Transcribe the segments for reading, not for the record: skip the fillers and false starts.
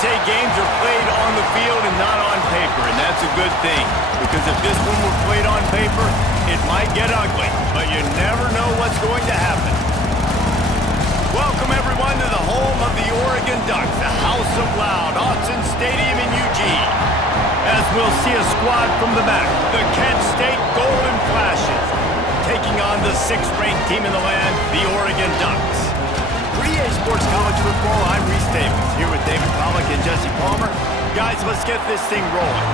say games are played on the field and not on paper, and that's a good thing. Because if this one were played on paper, it might get ugly, but you never know what's going to happen. Welcome, everyone, to the home of the Oregon Ducks, the House of Loud, Autzen Stadium in Eugene. As we'll see a squad from the back, the Kent State Golden Flashes, taking on the 6th-ranked team in the land, the Oregon Ducks. For EA Sports College Football, I'm Reese Davis, here with David Pollack and Jesse Palmer. Guys, let's get this thing rolling.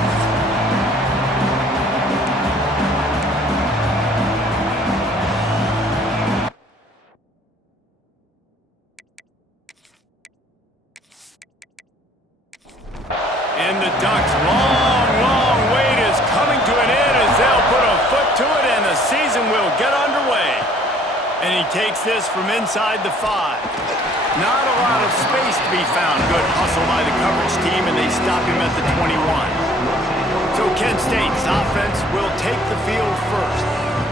And the Ducks' long wait is coming to an end as they'll put a foot to it and the season will get underway. And he takes this from inside the 5. Not a lot of space to be found. Good hustle by the coverage team, and they stop him at the 21. So Kent State's offense will take the field first.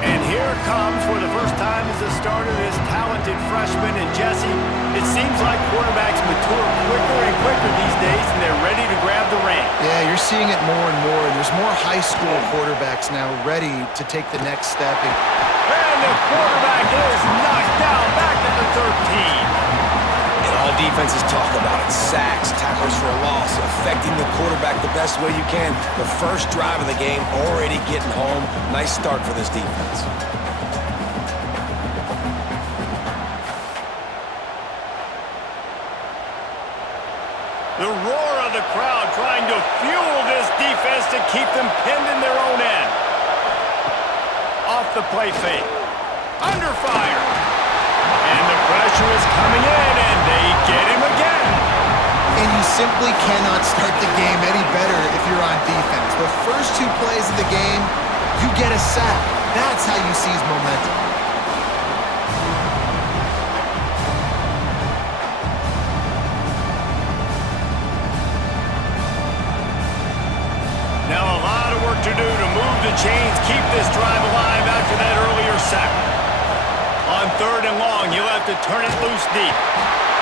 And here comes, for the first time as a starter, this talented freshman. And Jesse, it seems like quarterbacks mature quicker and quicker these days, and they're ready to grab the reins. Yeah, you're seeing it more and more. There's more high school quarterbacks now ready to take the next step. And the quarterback is knocked down back at the 13. And all defenses talk about it. Sacks, tackles for a loss, affecting the quarterback the best way you can. The first drive of the game, already getting home. Nice start for this defense. The roar of the crowd trying to fuel this defense to keep them pinned in their own end. Off the play fake. Under fire. And the pressure is coming in, and they get him again. And you simply cannot start the game any better if you're on defense. The first 2 plays of the game, you get a sack. That's how you seize momentum. Now a lot of work to do to move the chains, keep this drive alive after that earlier sack. On 3rd and long, you'll have to turn it loose deep.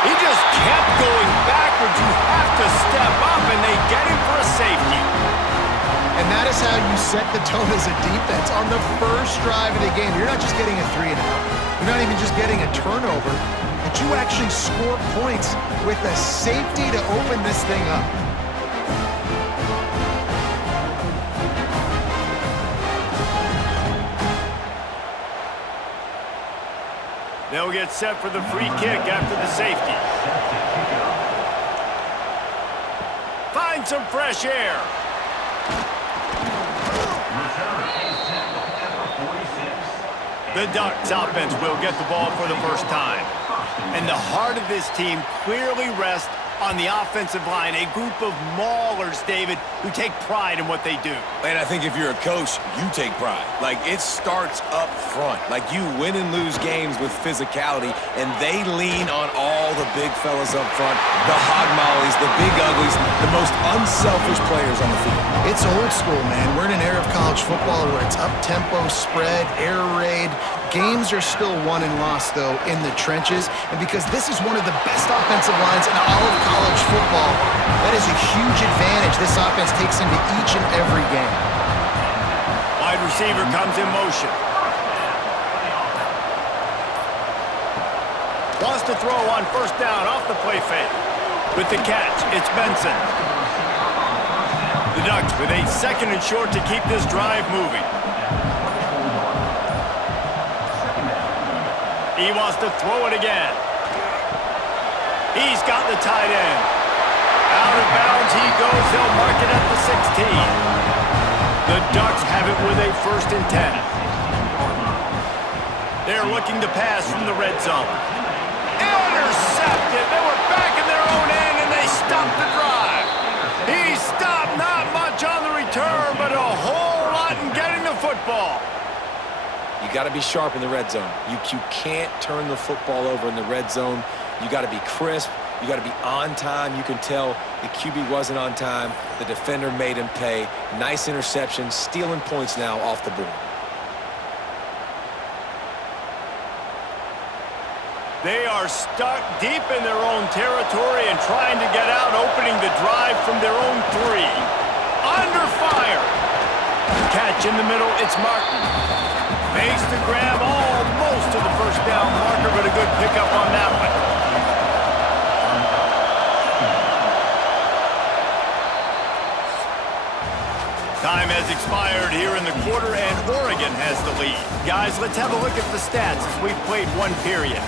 He just kept going backwards. You have to step up, and they get him for a safety. And that is how you set the tone as a defense. On the first drive of the game, you're not just getting a 3-and-out. You're not even just getting a turnover, but you actually score points with a safety to open this thing up. They'll get set for the free kick after the safety. Find some fresh air. The Ducks offense will get the ball for the first time. And the heart of this team clearly rests on the offensive line, a group of maulers, David, who take pride in what they do. And I think if you're a coach, you take pride. Like, it starts up front. Like, you win and lose games with physicality, and they lean on all the big fellas up front, the hog mollies, the big uglies, the most unselfish players on the field. It's old school, man. We're in an era of college football where it's up-tempo, spread, air raid. Games are still won and lost, though, in the trenches. And because this is one of the best offensive lines in all of college football, that is a huge advantage this offense takes into each and every game. Wide receiver comes in motion. Wants to throw on 1st down off the play fake. With the catch, it's Benson. The Ducks with a 2nd and short to keep this drive moving. He wants to throw it again. He's got the tight end. Out of bounds he goes. They'll mark it at the 16. The Ducks have it with a 1st and 10. They're looking to pass from the red zone. Intercepted. They were back in their own end, and they stopped the drive. He stopped, not much on the return, but a whole lot in getting the football. You got to be sharp in the red zone. You can't turn the football over in the red zone. You got to be crisp. You got to be on time. You can tell the QB wasn't on time. The defender made him pay. Nice interception, stealing points now off the board. They are stuck deep in their own territory and trying to get out, opening the drive from their own 3. Under fire. Catch in the middle, it's Martin. Makes the grab almost to the first down marker, but a good pickup on that one. Time has expired here in the quarter, and Oregon has the lead. Guys, let's have a look at the stats as we've played one period.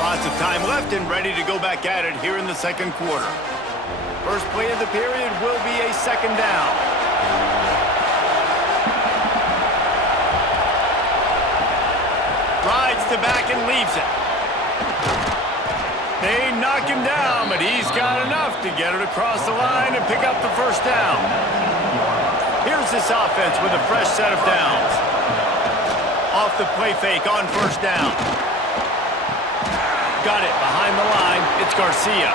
Lots of time left and ready to go back at it here in the second quarter. First play of the period will be a second down. Rides the back and leaves it. They knock him down, but he's got enough to get it across the line and pick up the first down. Here's this offense with a fresh set of downs. Off the play fake on first down. Got it behind the line. It's Garcia.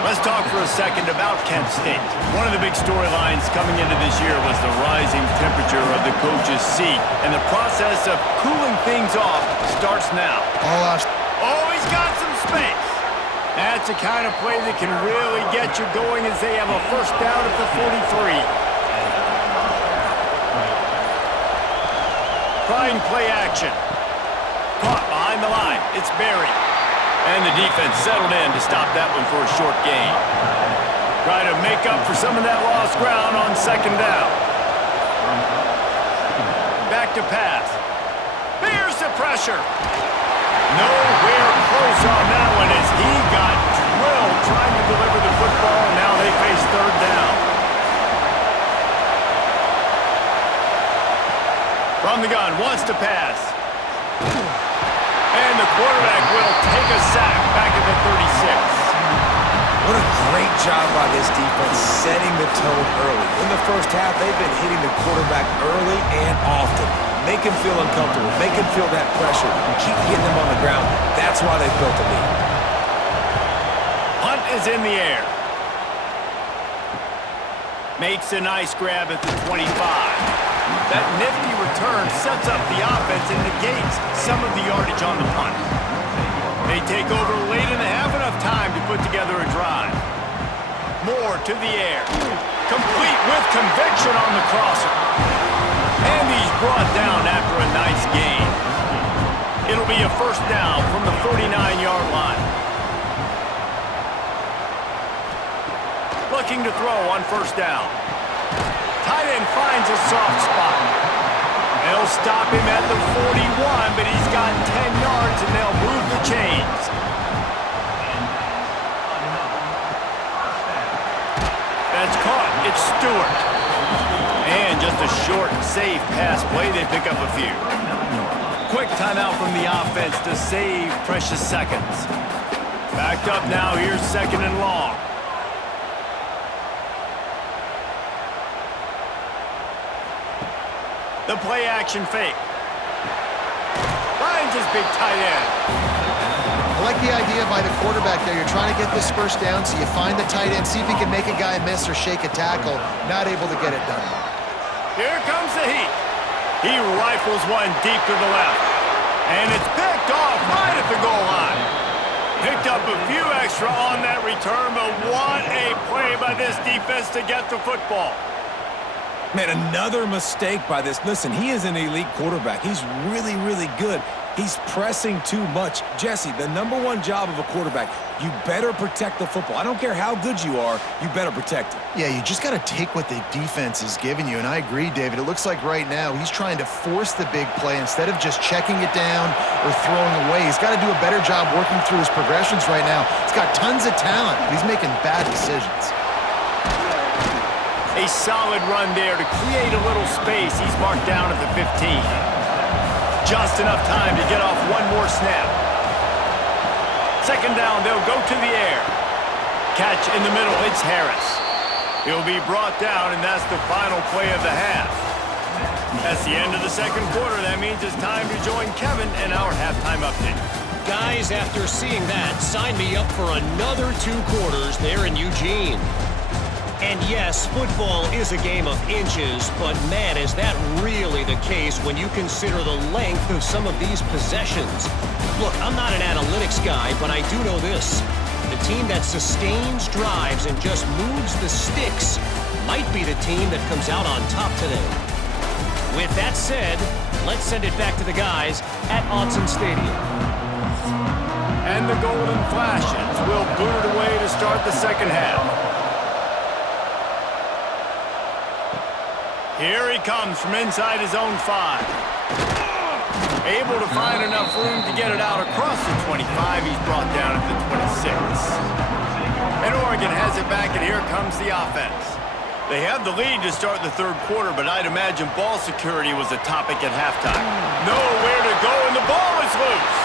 Let's talk for a second about Kent State. One of the big storylines coming into this year was the rising temperature of the coach's seat, and the process of cooling things off starts now. Oh, he's got some space. That's the kind of play that can really get you going as they have a first down at the 43. Trying play action. Caught behind the line. It's Berry. And the defense settled in to stop that one for a short gain. Try to make up for some of that lost ground on second down. Back to pass. There's the pressure. Nowhere close on that one as he got drilled trying to deliver the football, and now they face third down. From the gun, wants to pass. And the quarterback will take a sack back at the 36. What a great job by this defense setting the tone early. In the first half, they've been hitting the quarterback early and often. Make him feel uncomfortable. Make him feel that pressure. Keep getting him on the ground. That's why they built the lead. Hunt is in the air. Makes a nice grab at the 25. That nifty return sets up the offense and negates some of the yardage on the punt. They take over late in the half, enough time to put together a drive. Moore to the air. Complete with conviction on the crosser. And he's brought down after a nice gain. It'll be a first down from the 49-yard line. Looking to throw on first down. Tight end finds a soft spot. They'll stop him at the 41, but he's got 10 yards and they'll move the chains. That's caught. It's Stewart. And just a short, safe pass play. They pick up a few. Quick timeout from the offense to save precious seconds. Backed up now. Here's second and long. The play action fake. Finds his big tight end. I like the idea by the quarterback there. You're trying to get this first down, so you find the tight end, see if he can make a guy miss or shake a tackle. Not able to get it done. Here comes the heat. He rifles one deep to the left. And it's picked off right at the goal line. Picked up a few extra on that return, but what a play by this defense to get the football. Man, another mistake by this. Listen, he is an elite quarterback. He's really, really good. He's pressing too much. Jesse, the #1 job of a quarterback, you better protect the football. I don't care how good you are, you better protect it. Yeah, you just got to take what the defense is giving you, and I agree, David. It looks like right now he's trying to force the big play instead of just checking it down or throwing away. He's got to do a better job working through his progressions right now. He's got tons of talent, but he's making bad decisions. A solid run there to create a little space. He's marked down at the 15. Just enough time to get off one more snap. Second down, they'll go to the air. Catch in the middle, it's Harris. He'll be brought down, and that's the final play of the half. That's the end of the second quarter. That means it's time to join Kevin in our halftime update. Guys, after seeing that, sign me up for another 2 quarters there in Eugene. And yes, football is a game of inches, but man, is that really the case when you consider the length of some of these possessions. Look, I'm not an analytics guy, but I do know this. The team that sustains drives and just moves the sticks might be the team that comes out on top today. With that said, let's send it back to the guys at Autzen Stadium. And the Golden Flashes will boot it away to start the second half. Here he comes from inside his own 5. Able to find enough room to get it out across the 25. He's brought down at the 26. And Oregon has it back, and here comes the offense. They have the lead to start the third quarter, but I'd imagine ball security was a topic at halftime. Nowhere to go, and the ball is loose.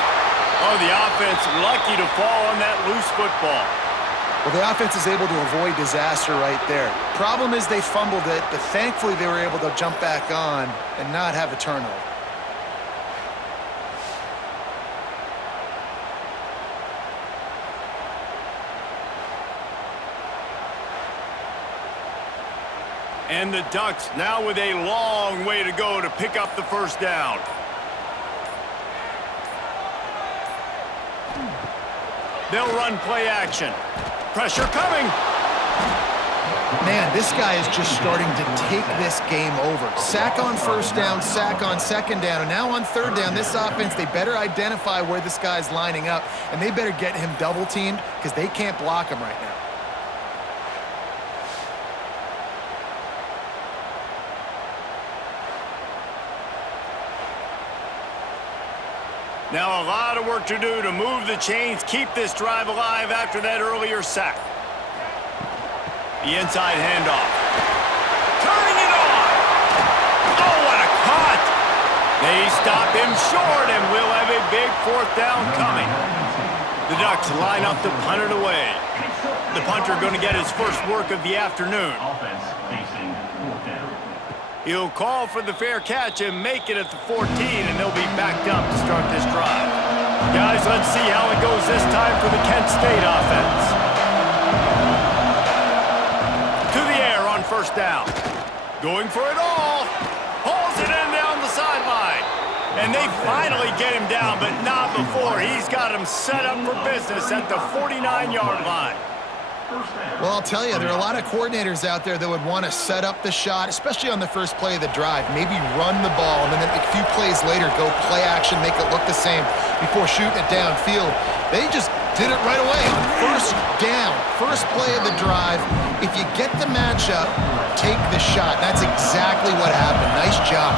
Oh, the offense lucky to fall on that loose football. Well, the offense is able to avoid disaster right there. Problem is they fumbled it, but thankfully they were able to jump back on and not have a turnover. And the Ducks now with a long way to go to pick up the first down. They'll run play action. Pressure coming. Man, this guy is just starting to take this game over. Sack on first down, sack on second down, and now on third down, this offense, they better identify where this guy's lining up, and they better get him double-teamed because they can't block him right now. Now a lot of work to do to move the chains, keep this drive alive after that earlier sack. The inside handoff. Turning it on! Oh, what a cut! They stop him short, and we'll have a big fourth down coming. The Ducks line up to punt it away. The punter going to get his first work of the afternoon. He'll call for the fair catch and make it at the 14, and they'll be backed up to start this drive. Guys, let's see how it goes this time for the Kent State offense. To the air on first down. Going for it all. Hauls it in down the sideline. And they finally get him down, but not before. He's got him set up for business at the 49-yard line. Well, I'll tell you, there are a lot of coordinators out there that would want to set up the shot, especially on the first play of the drive, maybe run the ball, and then a few plays later go play action, make it look the same before shooting it downfield. They just did it right away on first down, first play of the drive. If you get the matchup, take the shot. That's exactly what happened. Nice job.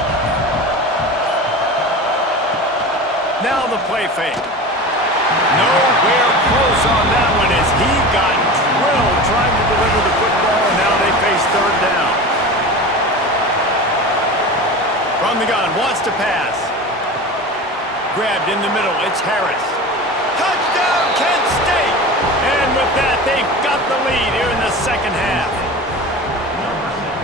Now the play fake. Nowhere close on that one as he got drilled trying to deliver the football, and now they face third down. From the gun, wants to pass. Grabbed in the middle, it's Harris. Touchdown, Kent State! And with that, they've got the lead here in the second half.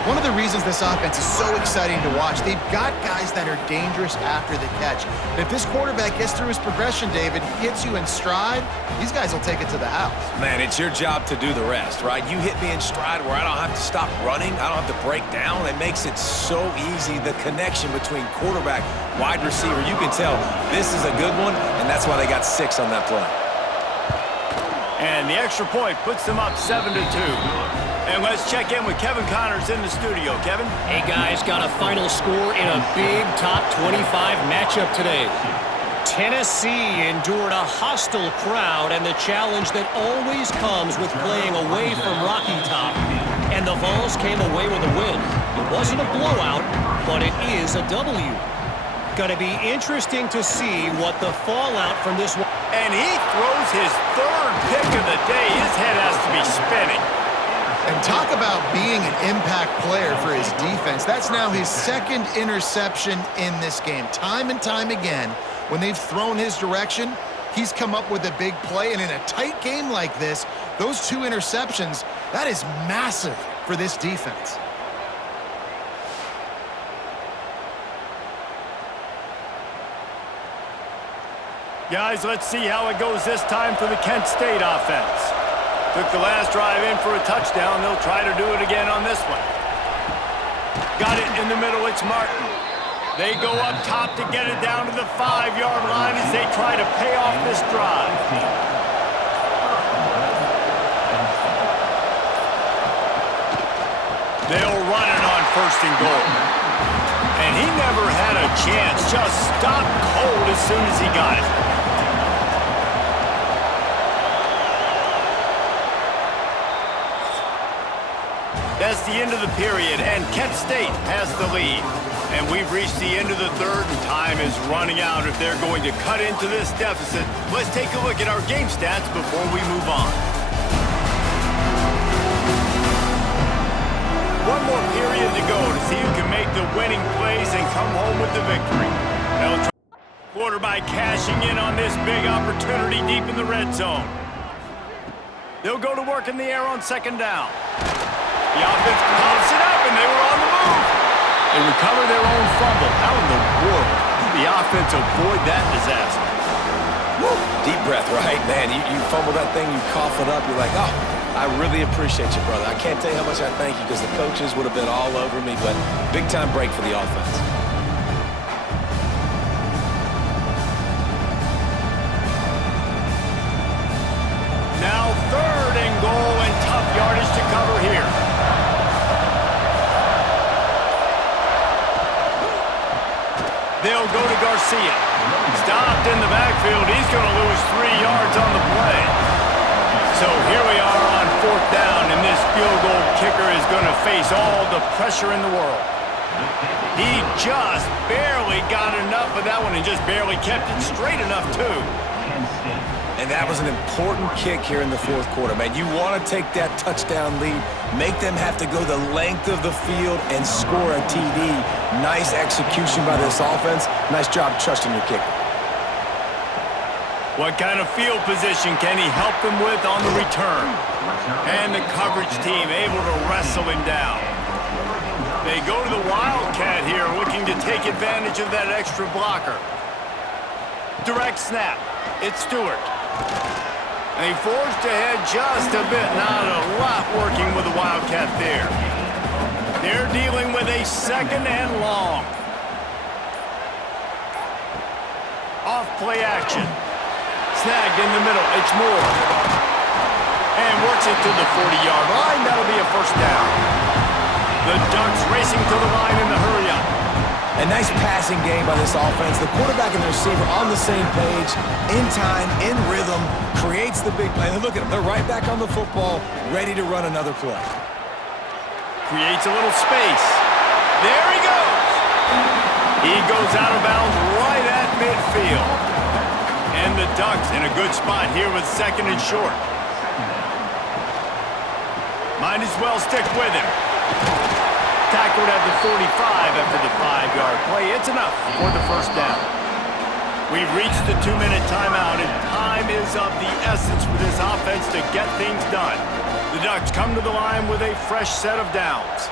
One of the reasons this offense is so exciting to watch, they've got guys that are dangerous after the catch. And if this quarterback gets through his progression, David, hits you in stride, these guys will take it to the house. Man, it's your job to do the rest, right? You hit me in stride where I don't have to stop running. I don't have to break down. It makes it so easy, the connection between quarterback, wide receiver. You can tell this is a good one, and that's why they got 6 on that play. And the extra point puts them up 7-2. And let's check in with Kevin Connors in the studio. Kevin? Hey, guys, got a final score in a big top 25 matchup today. Tennessee endured a hostile crowd and the challenge that always comes with playing away from Rocky Top. And the Vols came away with a win. It wasn't a blowout, but it is a W. Going to be interesting to see what the fallout from this one. And he throws his third pick of the day. His head has to be spinning. And talk about being an impact player for his defense. That's now his second interception in this game. Time and time again, when they've thrown his direction, he's come up with a big play. And in a tight game like this, those 2 interceptions, that is massive for this defense. Guys, let's see how it goes this time for the Kent State offense. Took the last drive in for a touchdown. They'll try to do it again on this one. Got it in the middle. It's Martin. They go up top to get it down to the 5-yard line as they try to pay off this drive. They'll run it on 1st and goal. And he never had a chance. Just stopped cold as soon as he got it. That's the end of the period, and Kent State has the lead. And we've reached the end of the third, and time is running out if they're going to cut into this deficit. Let's take a look at our game stats before we move on. One more period to go to see who can make the winning plays and come home with the victory. Quarterback cashing in on this big opportunity deep in the red zone. They'll go to work in the air on 2nd down. The offense pops it up, and they were on the move. They recover their own fumble. How in the world did the offense avoid that disaster? Woo. Deep breath, right? Man, you fumble that thing, you cough it up, you're like, oh, I really appreciate you, brother. I can't tell you how much I thank you because the coaches would have been all over me, but big-time break for the offense. Now 3rd and goal, and tough yardage to cover here. They'll go to Garcia. Stopped in the backfield. He's going to lose 3 yards on the play. So here we are on 4th down, and this field goal kicker is going to face all the pressure in the world. He just barely got enough of that one and just barely kept it straight enough, too. And that was an important kick here in the 4th quarter, man. You want to take that touchdown lead, make them have to go the length of the field and score a TD. Nice execution by this offense. Nice job trusting your kicker. What kind of field position can he help them with on the return? And the coverage team able to wrestle him down. They go to the Wildcat here, looking to take advantage of that extra blocker. Direct snap. It's Stewart. They forced ahead just a bit. Not a lot working with the Wildcat there. They're dealing with a 2nd and long. Off play action. Snagged in the middle. It's Moore. And works it to the 40-yard line. That'll be a 1st down. The Ducks racing to the line in the hurry-up. A nice passing game by this offense. The quarterback and the receiver on the same page, in time, in rhythm, creates the big play. And look at them. They're right back on the football, ready to run another play. Creates a little space. There he goes. He goes out of bounds right at midfield. And the Ducks in a good spot here with 2nd and short. Might as well stick with him. Tackled at the 45 after the 5-yard play. It's enough for the 1st down. We've reached the 2-minute timeout, and time is of the essence for this offense to get things done. The Ducks come to the line with a fresh set of downs.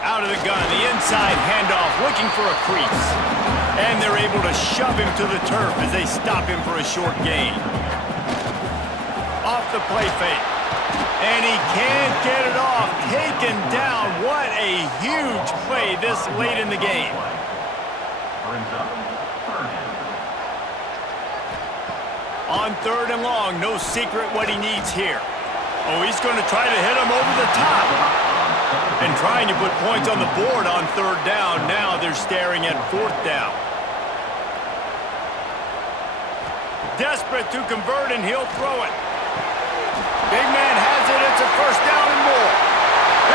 Out of the gun, the inside handoff, looking for a crease. And they're able to shove him to the turf as they stop him for a short gain. Off the play fake. And he can't get it off. Taken down. What a huge play this late in the game. On 3rd and long, no secret what he needs here. Oh, he's going to try to hit him over the top. And trying to put points on the board on 3rd down. Now they're staring at 4th down. Desperate to convert, and he'll throw it. Big man has it. It's a 1st down and more.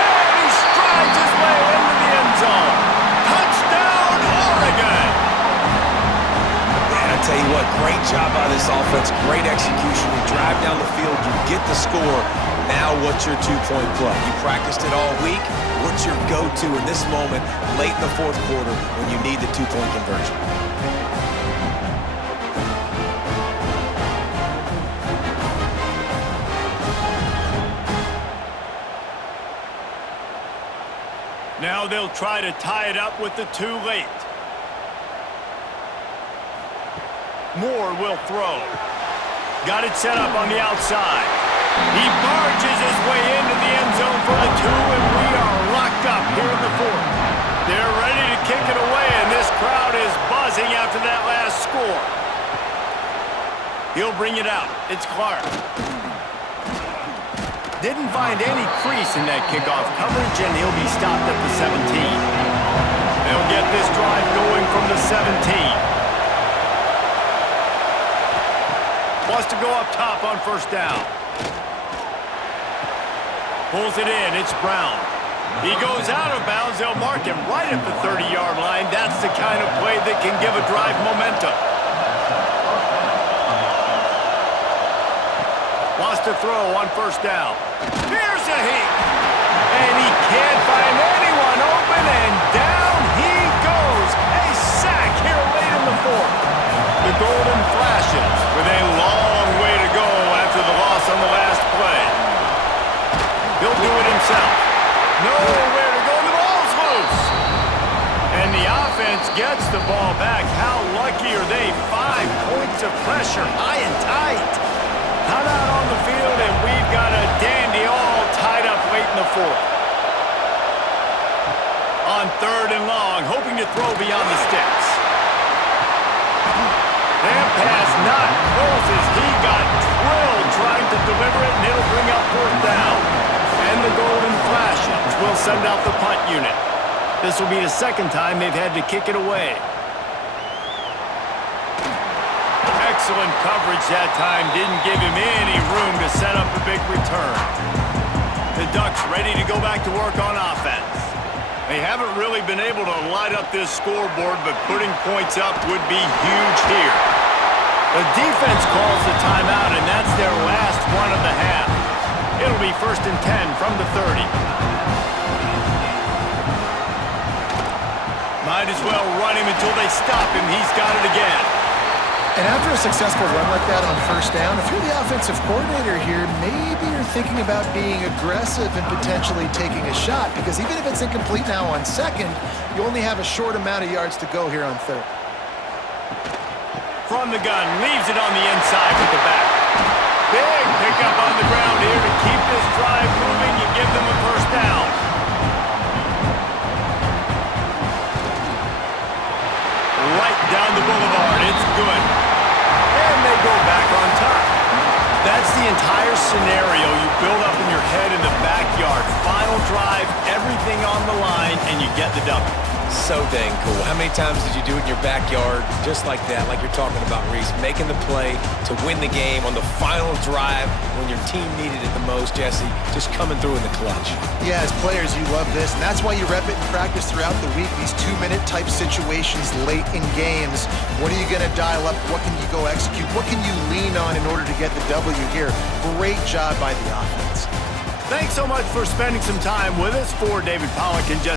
And he strides his way into the end zone. Touchdown, Oregon! Man, I tell you what, great job by this offense. Great execution. You drive down the field, you get the score. Now what's your 2-point play? You practiced it all week. What's your go-to in this moment late in the 4th quarter when you need the 2-point conversion? Now they'll try to tie it up with the 2 late. Moore will throw. Got it set up on the outside. He barges his way into the end zone for the 2, and we are locked up here in the 4th. They're ready to kick it away, and this crowd is buzzing after that last score. He'll bring it out. It's Clark. Didn't find any crease in that kickoff coverage, and he'll be stopped at the 17. They'll get this drive going from the 17. Wants to go up top on first down. Pulls it in. It's Brown. He goes out of bounds. They'll mark him right at the 30-yard line. That's the kind of play that can give a drive momentum. Wants to throw on first down. Here's a heat. And he can't find anyone open, and down he goes. A sack here late in the 4th. The Golden Flashes with a long way to go after the loss on the last play. He'll do it himself. Nowhere to go, and the ball's loose. And the offense gets the ball back. How lucky are they? 5 points of pressure, high and tight. Cut out on the field, and we've got a dandy all tied up late in the 4th. On 3rd and long, hoping to throw beyond the sticks. That pass not close as he got drilled trying to deliver it, and it'll bring up 4th down. And the Golden Flashes will send out the punt unit. This will be the 2nd time they've had to kick it away. Excellent coverage that time. Didn't give him any room to set up a big return. The Ducks ready to go back to work on offense. They haven't really been able to light up this scoreboard, but putting points up would be huge here. The defense calls the timeout, and that's their last one of the half. It'll be 1st and 10 from the 30. Might as well run him until they stop him. He's got it again. And after a successful run like that on first down, if you're the offensive coordinator here, maybe you're thinking about being aggressive and potentially taking a shot, because even if it's incomplete now on 2nd, you only have a short amount of yards to go here on 3rd. From the gun, leaves it on the inside with the back. Big pickup on the ground here to keep this drive moving. You give them a first down. Right down the boulevard. It's good. And they go back on top. That's the entire scenario you build up in your head in the backyard. Final drive, everything on the line, and you get the W. So dang cool. How many times did you do it in your backyard just like that, like you're talking about, Reese, making the play to win the game on the final drive when your team needed it the most, Jesse, just coming through in the clutch. Yeah, as players, you love this, and that's why you rep it in practice throughout the week, these 2-minute type situations late in games. What are you going to dial up? What can you go execute? What can you lean on in order to get the W here? Great job by the offense. Thanks so much for spending some time with us. For David Pollock and Jesse